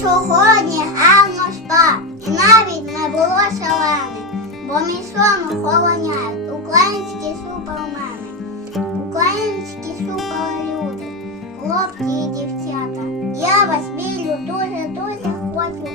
сьогодні гарно спав, і навіть не було шалени. бо мій сон охороняють українські супермени, українські суперлюди, хлопці і дівчата. Я вас вірю дуже-дуже хочу.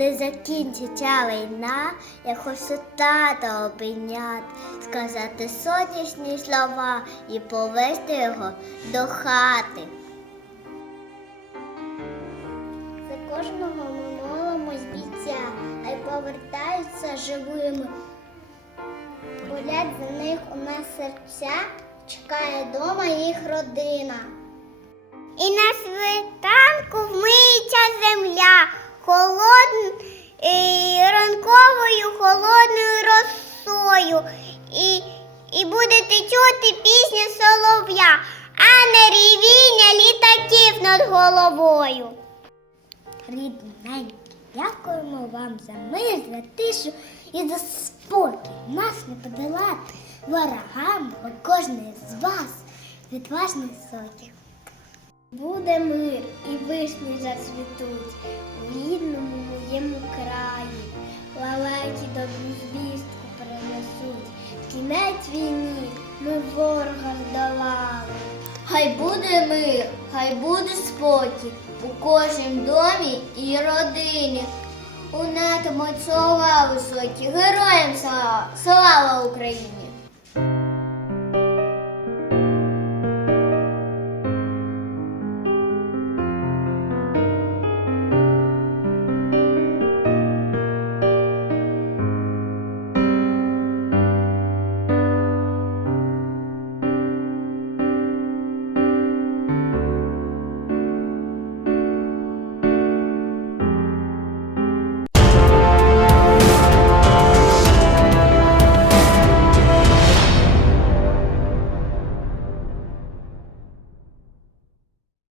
Коли закінчиться війна, я хочу тата обійняти, сказати сонячні слова і повести його до хати. За кожного ми молимось бійця, а й повертаються живими. Болять за них у нас серця, чекає дома їх родина. І на світанку вмиється земля холодн... і ранковою холодною росою. І, і будете чути пісню солов'я, а не рівіння літаків над головою. Рідненькі, дякуємо вам за мир, за тишу і за спокій. Нас не подолати ворогам, бо кожен з вас відважний сотів. Буде мир і вишні зацвітуть рідному краї. Лалеки добру звістку принесуть. Кінець війні ми ворога здолали. Хай буде мир, хай буде спокій у кожнім домі і родині. У нетимуть слова високі, героям слава, слава Україні!